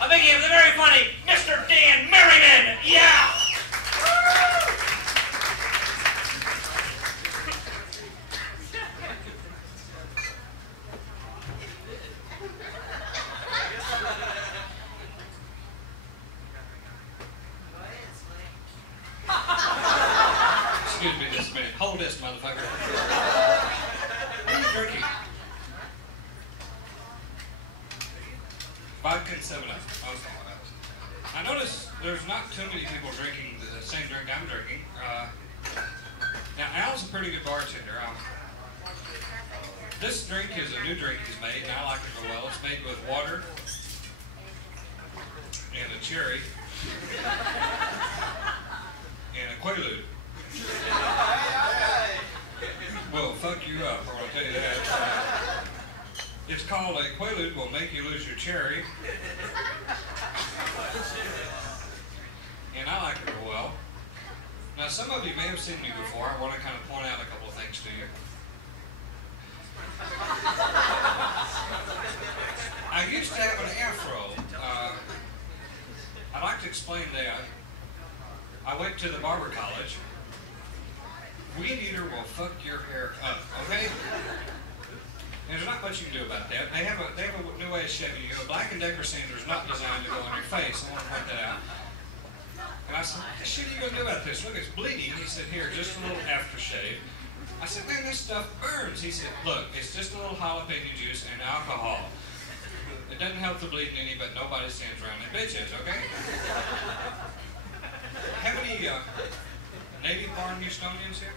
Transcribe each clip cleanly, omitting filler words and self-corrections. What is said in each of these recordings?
A big hand for the very funny Mr. Dan Merryman. Yeah! Excuse me just a minute. Hold this, motherfucker. What are you drinking? Vodka and 7-Up. I notice there's not too many people drinking the same drink I'm drinking. Now, Al's a pretty good bartender. This drink is a new drink he's made, and I like it real well. It's made with water and a cherry and a Quaalude. Well, fuck you up, I'll tell you that. It's called a Quaalude will make you lose your cherry. And I like it real well. Now, some of you may have seen me before. I want to kind of point out a couple of things to you. I used to have an afro. I'd like to explain that. I went to the barber college. Weed eater will fuck your hair up, okay? There's not much you can do about that. They have a new way of shaving you. A Black & Decker sander is not designed to go on your face. I want to point that out. And I said, what the shit are you going to do about this? Look, it's bleeding. He said, here, just a little aftershave. I said, man, this stuff burns. He said, look, it's just a little jalapeno juice and alcohol. It doesn't help the bleeding any, but nobody stands around and bitches, okay? Have any native-born Houstonians here?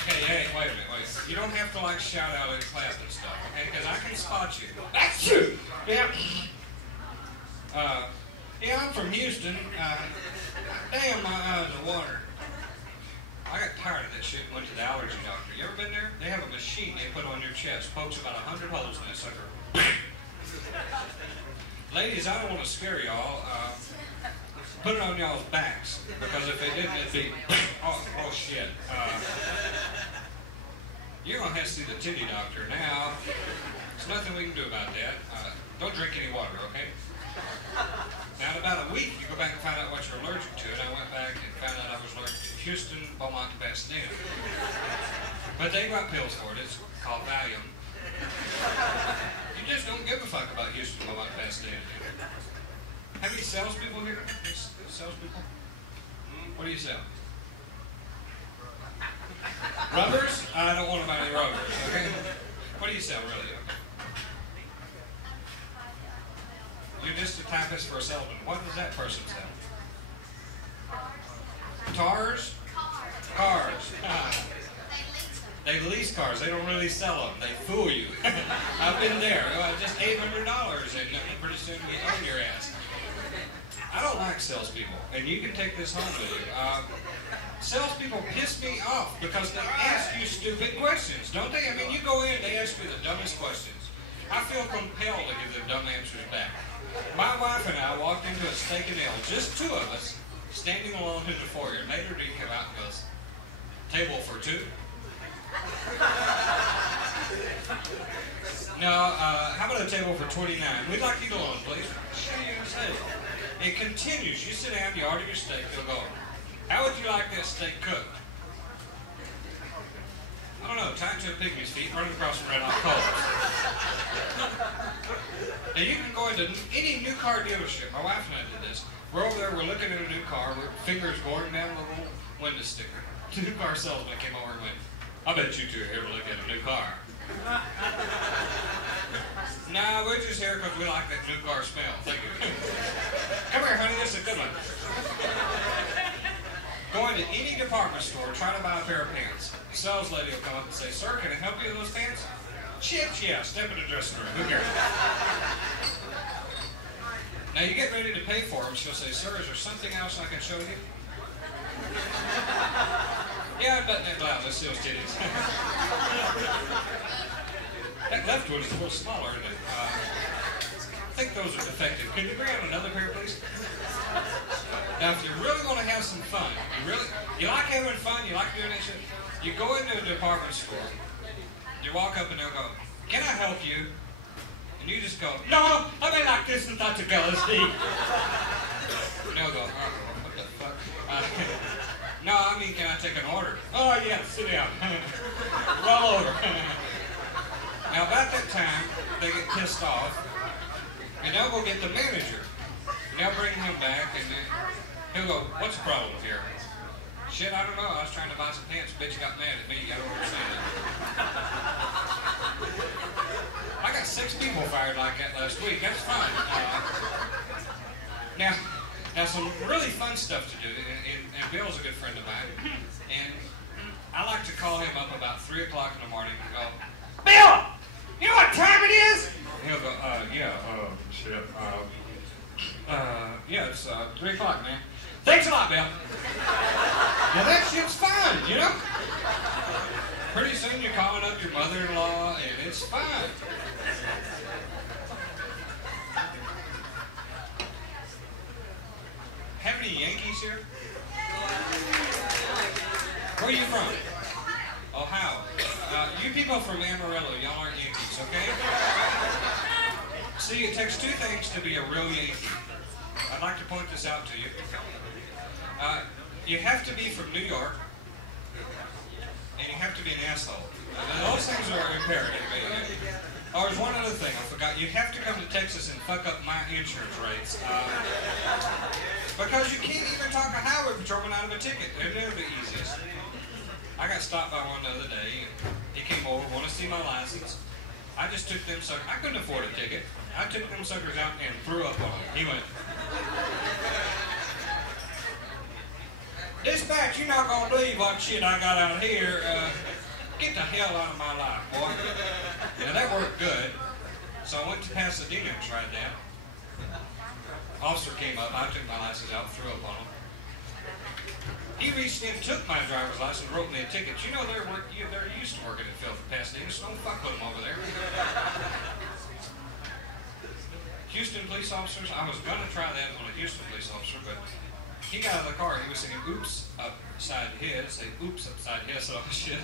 Okay, hey, wait a minute, wait. You don't have to, like, shout out and clap and stuff, okay? Because I can spot you. That's true! Yeah. Yeah, I'm from Houston. Damn, my eyes are water. I got tired of that shit and went to the allergy doctor. You ever been there? They have a machine they put on your chest. Pokes about 100 holes in that sucker. Ladies, I don't want to scare y'all. Put it on y'all's backs. Because if they didn't, it'd be... oh shit. You're going to have to see the titty doctor now. There's nothing we can do about that. Don't drink any water, okay? Now, in about a week, you go back and find out what you're allergic to, and I went back and found out I was allergic to Houston, Beaumont, and Pasadena. But they got pills for it. It's called Valium. You just don't give a fuck about Houston, Beaumont, and Pasadena. Have any salespeople here? Salespeople? What do you sell? Rubbers? I don't want to buy any rubbers, okay? What do you sell, really? You're just a typist for a salesman. What does that person sell? Tars? Cars. They lease cars. They don't really sell them. They fool you. I've been there. Just $800 and pretty soon we own your ass. I don't like salespeople, and you can take this home with you. Salespeople piss me off because they ask you stupid questions, don't they? I mean, you go in, they ask you the dumbest questions. I feel compelled to give them dumb answers back. My wife and I walked into a steak and ale, just two of us, standing alone in the foyer. Later, he came out and goes, table for two? No, how about a table for 29? We'd like you alone, please. What are you going to say? It continues. You sit down, you order your steak, they'll go, how would you like that steak cooked? I don't know, tied to a piggy's feet, running across some red hot coals. Now you can go into any new car dealership. My wife and I did this. We're over there, we're looking at a new car, we're fingers going down the little window sticker. The new car salesman came over and went, I bet you two are here to look at a new car. Nah, we're just here because we like that new car smell. Thank you. Come here, honey, this is a good one. Go into any department store, try to buy a pair of pants. The sales lady will come up and say, sir, can I help you with those pants? Shit, yeah, step in the dressing room. Who cares? Now you get ready to pay for them. She'll say, sir, is there something else I can show you? Yeah, button that blouse. Let's see those titties. That left one is a little smaller, isn't it? I think those are defective. Could you bring out another pair, please? Now, if you really want to have some fun, you like having fun, you like doing that shit, you go into a department store, you walk up and they'll go, can I help you? And you just go, no, I may like this and I took LSD. They'll go, what the fuck? No, I mean, can I take an order? Oh, yeah, sit down. Roll over. Now, about that time, they get pissed off, and they'll go get the manager. And they'll bring him back, and then he'll go, what's the problem here? Shit, I don't know. I was trying to buy some pants. Bitch got mad at me. I don't understand it. I got 6 people fired like that last week. That's fine. Now some really fun stuff to do. And Bill's a good friend of mine. And I like to call him up about 3 o'clock in the morning and go, Bill! You know what time it is? And he'll go, shit. Yeah, it's 3 o'clock, man. Thanks a lot, Bill. Now that shit's fun, you know? Pretty soon you're calling up your mother-in-law, and it's fun. Have any Yankees here? Where are you from? Ohio. You people from Amarillo, y'all aren't Yankees, okay? See, it takes 2 things to be a real Yankee. I'd like to point this out to you. You have to be from New York, and you have to be an asshole. Those things are imperative. Oh, there's one other thing I forgot. You have to come to Texas and fuck up my insurance rates. Because you can't even talk a highway patrolman out of a ticket. They're never the easiest. I got stopped by one the other day, and he came over, wanted to see my license. I just took them suckers. I couldn't afford a ticket. I took them suckers out and threw up on them. He went, dispatch, you're not going to believe what shit I got out here. Get the hell out of my life, boy. Now, that worked good. So I went to Pasadena and tried that. Officer came up. I took my license out, threw up on him. He reached in, took my driver's license, and wrote me a ticket. You know, they're used to working in filth in Pasadena, so don't fuck with them over there. Houston police officers, I was going to try that on a Houston police officer, but he got out of the car, he was singing oops upside his, say oops upside his, oh shit.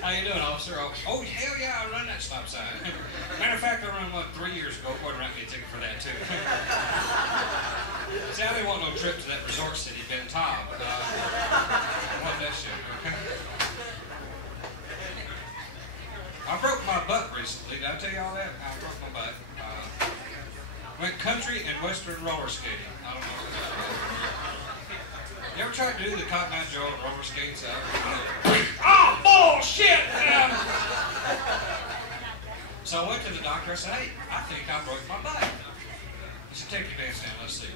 How you doing, officer? Oh, hell yeah, I run that stop sign. Matter of fact, I run one 3 years ago, boy, write me a ticket for that too. See, I didn't want no trip to that resort city, Ben Taub. I want that shit, okay? I broke my butt recently, did I tell you all that? I broke my butt. Went country and western roller skating. I don't know what that's about. You ever tried to do the Cotton Eye Joe and roller skates out? Oh, bullshit! So I went to the doctor. I said, hey, I think I broke my butt. He said, take your dance down. Let's see.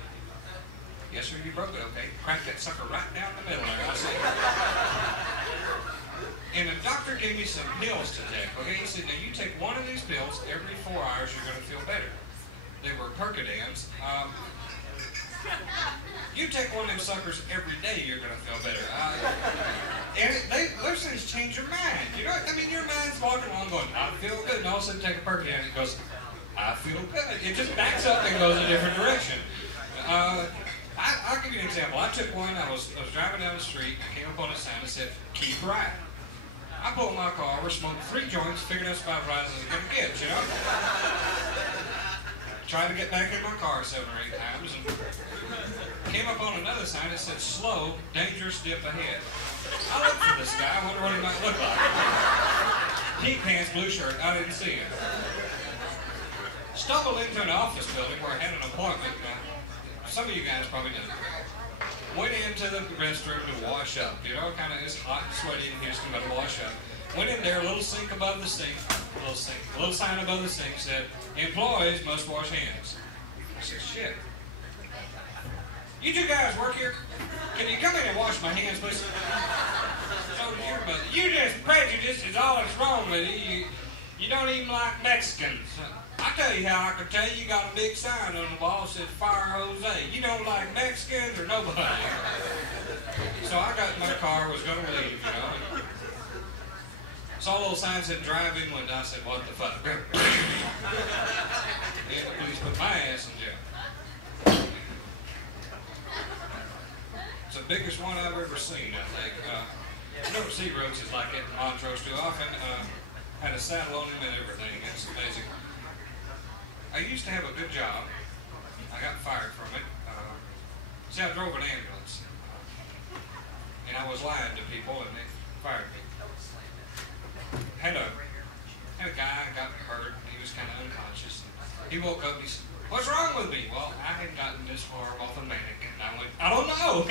Yes, sir, you broke it. Okay. Crack that sucker right down the middle there. I see. And the doctor gave me some pills to take. Okay, he said, now you take one of these pills every 4 hours, you're going to feel better. They were Percodans. You take one of them suckers every day, you're going to feel better. And those things change your mind. You know, I mean, your mind's walking along going, I feel good. And all of a sudden, take a Percodan and it goes, I feel good. It just backs up and goes a different direction. I'll give you an example. I took one, I was driving down the street, I came up on a sign that said, keep right. I pulled my car over, smoked 3 joints, figured that's about as right as I was going to get, you know? Tried to get back in my car 7 or 8 times, and came up on another sign that said, slow, dangerous dip ahead. I looked for this guy, I wonder what he might look like. Heat pants, blue shirt, I didn't see him. Stumbled into an office building where I had an appointment. Some of you guys probably didn't. Went into the restroom to wash up. You know, kind of it's hot and sweaty in Houston, but wash up. Went in there, a little sink above the sink, a little sign above the sink said, employees must wash hands. I said, shit. You 2 guys work here? Can you come in and wash my hands, please? So you just prejudiced is all that's wrong with you. You don't even like Mexicans. I tell you how I can tell you got a big sign on the wall that says Fire Jose. You don't like Mexicans or nobody. So I got in my car, was going to leave, you know. Saw a little sign that said drive in window. I said, what the fuck? And the police put my ass in jail. It's the biggest one I've ever seen, I think. You don't see roaches like that in Montrose too often. Had a saddle on him and everything. It's amazing. I used to have a good job. I got fired from it. See, I drove an ambulance. And I was lying to people, and they fired me. Had a guy got hurt, and he was kind of unconscious. He woke up and he said, "What's wrong with me?" Well, I had gotten this far off a mannequin, and I went, "I don't know."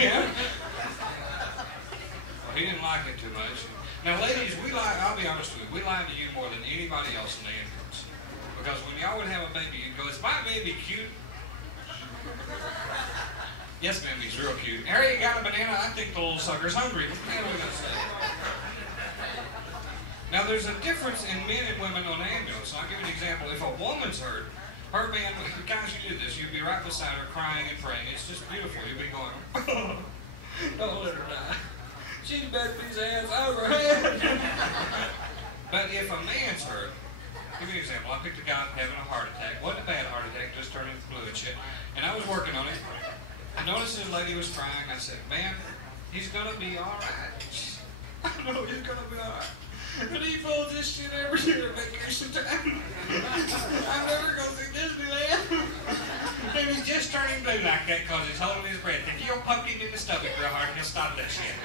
Well, he didn't like it too much. Now, ladies, we lie. I'll be honest with you. We lie to you more than anybody else in the ambulance. Because when y'all would have a baby, you'd go, "Is my baby cute?" "Yes, ma'am, he's real cute." "Harry, you got a banana? I think the little sucker's hungry." What the hell are we going to say? Now, there's a difference in men and women on the ambulance. I'll give you an example. If a woman's hurt, her man, guys, you do this. You'd be right beside her crying and praying. It's just beautiful. You'd be going, "Oh, don't let her die. She's better be his ass over her head." But if a man's hurt, give you an example. I picked a guy up having a heart attack. Wasn't a bad heart attack, just turned into fluid shit. And I was working on it. I noticed this lady was crying. I said, "Man, he's going to be all right." "I know he's going to be all right. But he pulls this shit every year at vacation time. I'm never going to see Disneyland." And he's just turning blue like that because he's holding his breath. If you don't poke him in the stomach real hard, he'll stop that shit.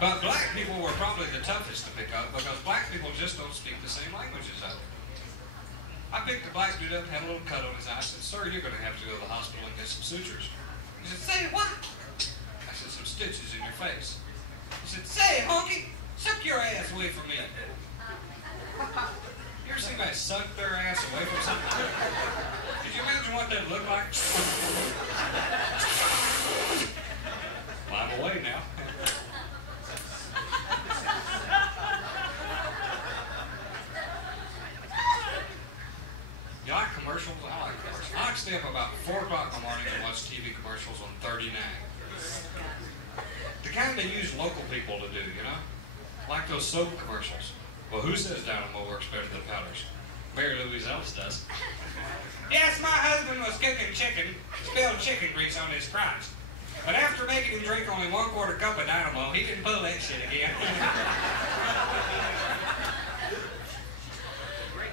But black people were probably the toughest to pick up because black people just don't speak the same language as us. I picked the black dude up, had a little cut on his eye. I said, "Sir, you're going to have to go to the hospital and get some sutures." He said, "Say what?" I said, "Some stitches in your face." He said, "Say, honky, suck your ass away from me." You ever seen anybody suck their ass away from something? Could you imagine what that looked like? Well, I'm away now. You like commercials? I like commercials. I like to stay up about 4 o'clock in the morning and watch TV commercials on 39. The kind they use local people to do, you know? Like those soap commercials. Well, who says Dynamo works better than powders? Mary Louise Ellis does. "Yes, my husband was cooking chicken, spilled chicken grease on his crotch. But after making him drink only 1/4 cup of Dynamo, he didn't pull that shit again."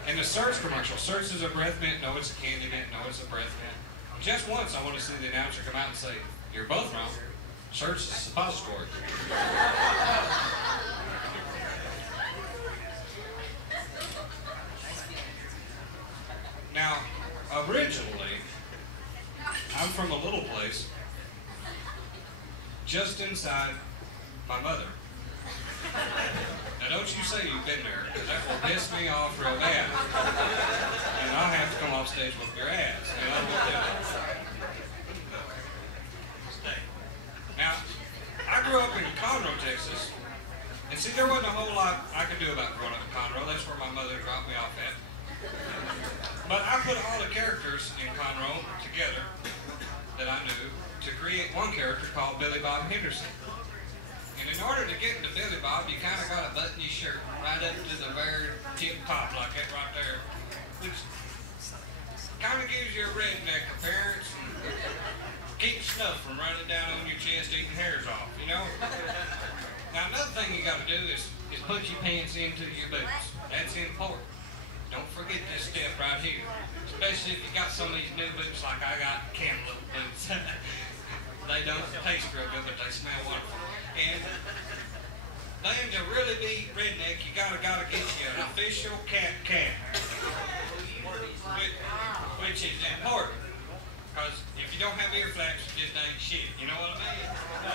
And the Search commercial. Search is a breath mint. No, it's a candy mint. No, it's a breath mint. Just once, I want to see the announcer come out and say, "You're both wrong. Search is a suppository." Now, originally, I'm from a little place just inside my mother. Now, don't you say you've been there, because that will piss me off real bad. And I'll have to come off stage with your ass. And I will do it. Now, I grew up in Conroe, Texas. And see, there wasn't a whole lot I could do about growing up in Conroe. That's where my mother dropped me off at. But I put all the characters in Conroe together that I knew to create one character called Billy Bob Henderson. And in order to get into Billy Bob, you kind of got to button your shirt right up to the very tip top, like that right there, which kind of gives you a redneck appearance and keeps snuff from running down on your chest, eating hairs off, you know? Now, another thing you got to do is put your pants into your boots. That's important. Don't forget this step right here, especially if you got some of these new boots like I got, cantaloupe boots. They don't taste real good, but they smell wonderful. And then to really be redneck, you gotta get you an official cat, which is important. Because if you don't have ear flaps, you just ain't shit. You know what I mean?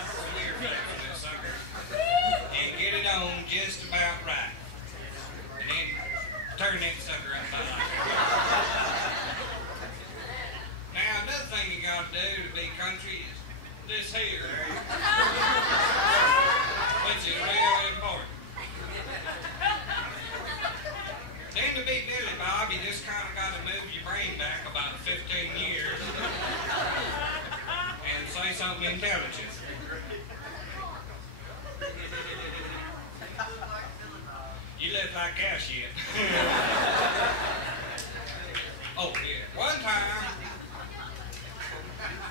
Some ear flaps on this sucker. And get it on just about right. And then turn that sucker up like that. Now, another thing you gotta do to be country is this here, which is real important. Then to be Billy Bob, you just kind of got to move your brain back about 15 years and say something intelligent. You look like cow shit. Oh, yeah. One time,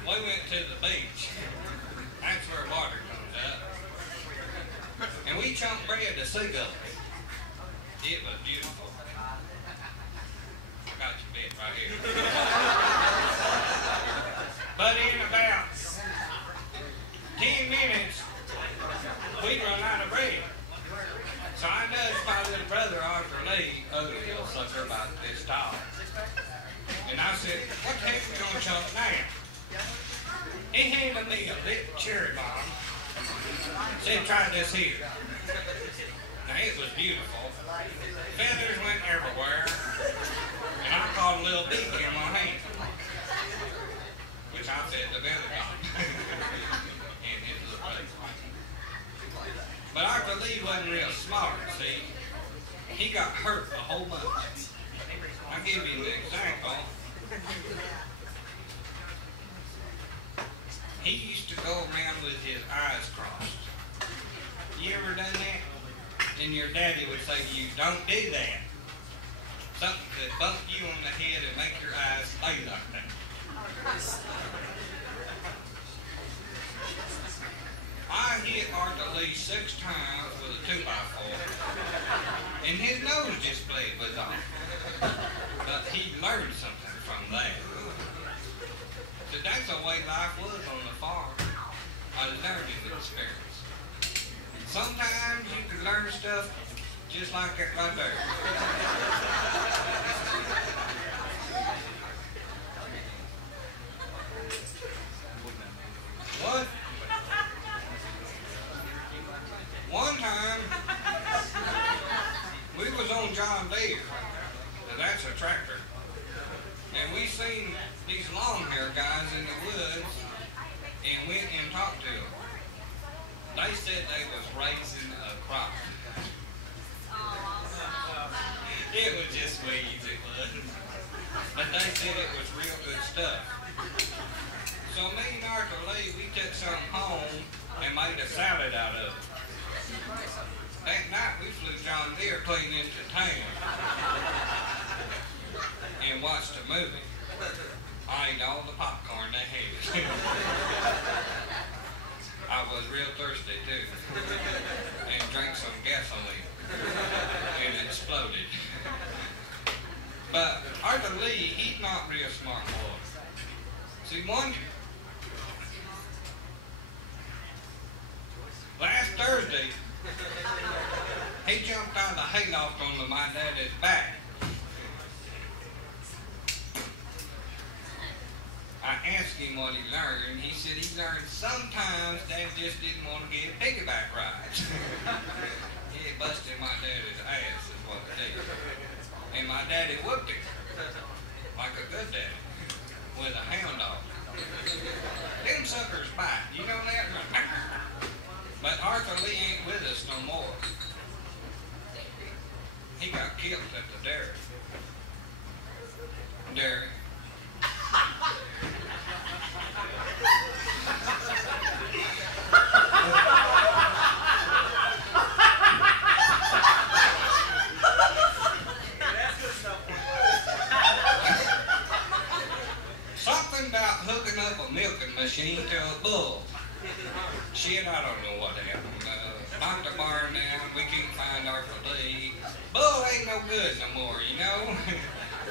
we went to the beach. That's where water comes up. And we chunked bread to seagulls. It was beautiful. right here. But in about 10 minutes, we'd run out of bread. So I nudged my little brother, Arthur Lee, ugly little sucker, about this tall. And I said, what the heck are we going to chunk now? He handed me a little cherry bomb. Said, try this here. Now, it was beautiful. Feathers went everywhere. And I caught a little beak in my hand. Which I said the feather bomb. And his little brother. But Arthur Lee wasn't real smart, see. He got hurt a whole bunch. I'll give you an example. He used to go around with his eyes crossed. You ever done that? And your daddy would say to you, don't do that. Something could bump you on the head and make your eyes stay like that. I hit Arthur Lee 6 times with a 2x4, and his nose just bled was off. But he learned something from that. So that's the way life was on the farm. A learning experience. Sometimes you can learn stuff just like that right there. One time, we was on John Deere, and that's a tractor, and we seen these long-haired guys in the woods and went and talked to them. They said they was raising a crop. It was just weeds, it was. But they said it was real good stuff. So me and Arthur Lee, we took something home and made a salad out of it. That night we flew John Deere clean into town and watched a movie. I ate all the popcorn they had. I was real thirsty too, and drank some gasoline, and it exploded. But Arthur Lee, he's not real smart boy. See, last Thursday, he jumped out of the hayloft onto my daddy's back. I asked him what he learned. He said he learned sometimes Dad just didn't want to get piggyback rides. He busted my daddy's ass is what they did. And my daddy whooped him like a good daddy with a hound dog. Them suckers bite. You know that? But Arthur Lee ain't with us no more. He got killed at the dairy. Something about hooking up a milking machine to a bull. Shit, I don't know what happened. Knocked the barn down. We can't find Arthur Lee. Bull ain't no good no more, you know.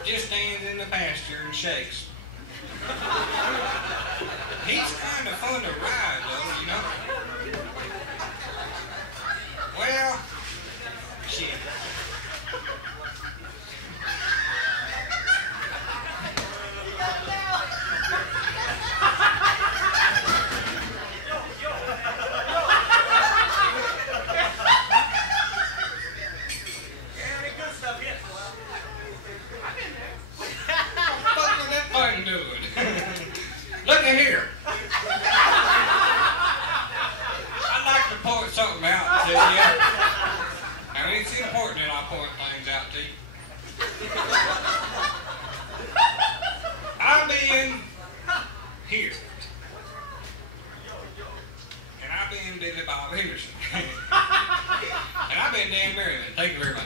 Just stands in the pasture and shakes. He's kind of fun to ride, though, you know. Well, shit. Look at here. I'd like to point something out to you. Now, it's important that I point things out to you. I've been here. And I've been Billy Bob Henderson. And I've been Dan Merryman. Thank you very much.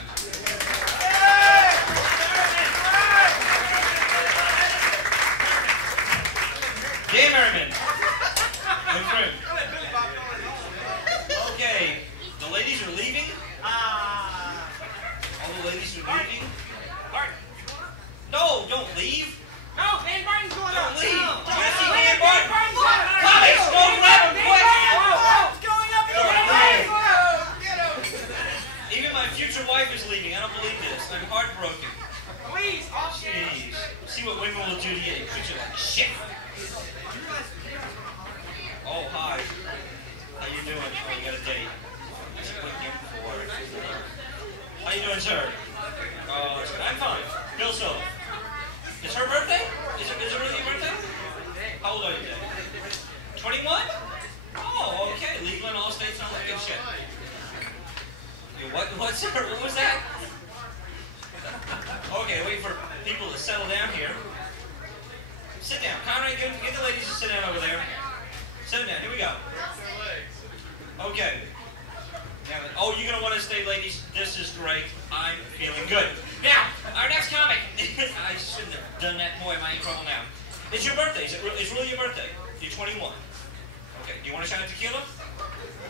Dan Merryman. Good friend. Okay, the ladies are leaving. All the ladies are leaving. All right. No, don't. leave? No, Dan Barton's going up. Don't leave. No. You gotta see Dan Barton. Comix, go grab him quick. It's going up. Get him. Even my future wife is leaving. I don't believe this. I'm heartbroken. Please. Jeez. See what women will do to you. They treat you like shit. Oh, hi. How you doing? Oh, you got a date. That's a quick game for. How you doing, sir? Oh, I'm fine. Bill Silva. It's her birthday? Is it really your birthday? How old are you today? 21? Oh, okay. Legal in all states, not like good shit. What was that? Okay, wait for people to settle down here. Sit down. Conrad, get the ladies to sit down over there. Sit them down. Here we go. Okay. Now, oh, you're going to want to stay, ladies. This is great. I'm feeling good. Now, our next comic. I shouldn't have done that. Boy, am I in trouble now. It's your birthday. It's really your birthday. You're 21. Okay. Do you want a shot of tequila?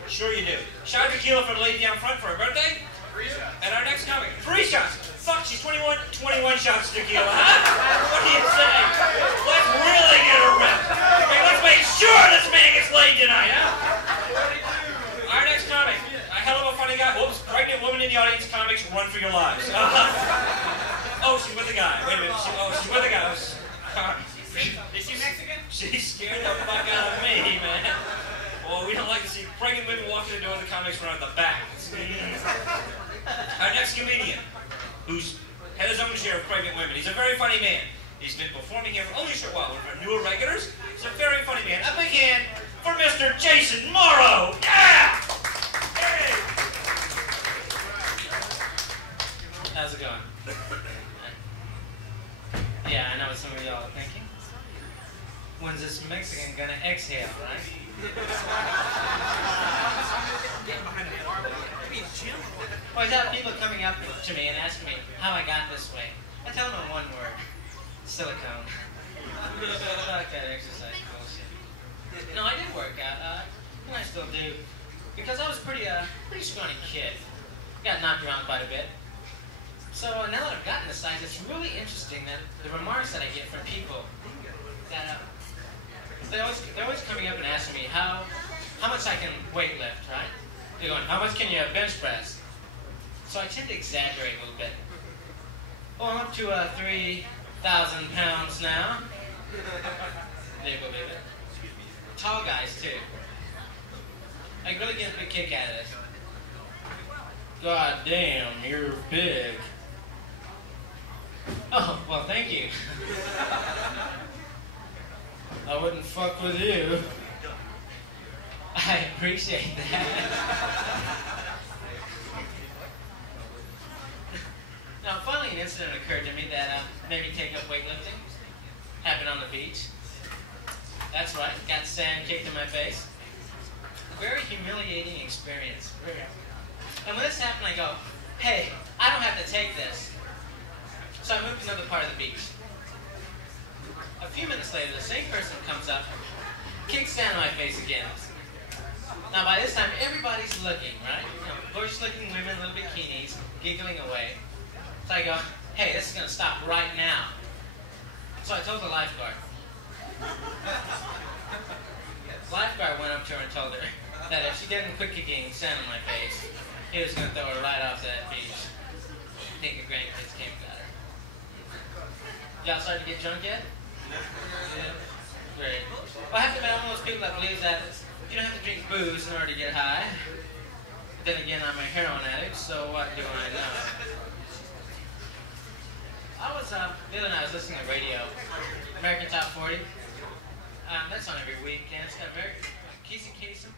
Sure you do. Shot of tequila for the lady down front for her birthday? 3 shots. And our next comic. 3 shots. Fuck, she's 21. 21 shots of tequila, huh? What do you say? Let's really get her ripped. Okay, let's make sure this man gets laid tonight, huh? Our next comic. A hell of a funny guy. Whoops. Pregnant woman in the audience. Comics, run for your lives. Oh, she's with a guy. Wait a minute. She's with a guy. Is she Mexican? She's scared the fuck out of me, man. Well, we don't like to see pregnant women walk in the door of the comics run at the back. Our next comedian, who's had his own share of pregnant women. He's a very funny man. He's been performing here for only a short while with our newer regulars. He's a very funny man. A big hand for Mr. Jason Morrow. Yeah! Hey! How's it going? Yeah, I know what some of y'all are thinking. When's this Mexican gonna exhale, right? Well, I got people coming up to me and asking me how I got this way. I tell them in one word: silicone. Fuck that exercise bullshit. No, I did work out, and I still do, because I was pretty scrawny kid. Got knocked around quite a bit. So now that I've gotten this size, it's really interesting that the remarks that I get from people that they're always coming up and asking me how much I can weight lift, right? They're going, how much can you bench press? So I tend to exaggerate a little bit. Oh, I'm up to 3,000 pounds now. They believe it. Tall guys too. I really get a big kick out of this. God damn, you're big. Oh, well, thank you. I wouldn't fuck with you. I appreciate that. Now, finally, an incident occurred to me that made me take up weightlifting. Happened on the beach. That's right, got sand kicked in my face. A very humiliating experience. And when this happened, I go, hey, I don't have to take this. So I moved to another part of the beach. A few minutes later, the same person comes up, kicks sand on my face again. Now by this time, everybody's looking, right? You know, bush-looking women, little bikinis, giggling away. So I go, hey, this is going to stop right now. So I told the lifeguard. Lifeguard went up to her and told her that if she didn't quit kicking sand on my face, he was going to throw her right off that beach. I think her grandkids came and got her. Y'all started to get drunk yet? Yeah. Great. Well, I have to admit, I'm one of those people that believes that you don't have to drink booze in order to get high. But then again, I'm a heroin addict, so what do I know? The other night I was listening to radio, American Top 40. That's on every weekend. It's got Casey Kasem.